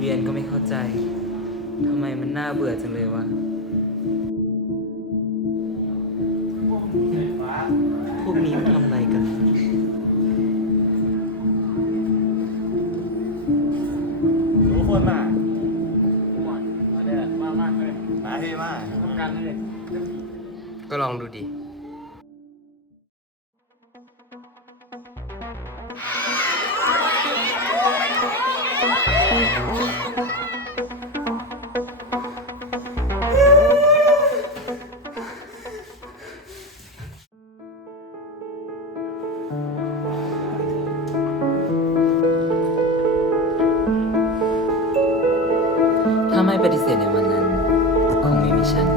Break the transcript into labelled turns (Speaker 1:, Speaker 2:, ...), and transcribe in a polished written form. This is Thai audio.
Speaker 1: เรียนก็ไม่เข้าใจ ทำไมมันน่าเบื่อจังเลยวะ พวกนี้มันทำอะไรกัน
Speaker 2: ทุกคนมาเลยมาเลยมาพี่มาทำกันเลย
Speaker 3: ก็ลองดูดิ
Speaker 1: ถ้าไม่ปฏิเสธในวันนั้น คงไม่มีฉัน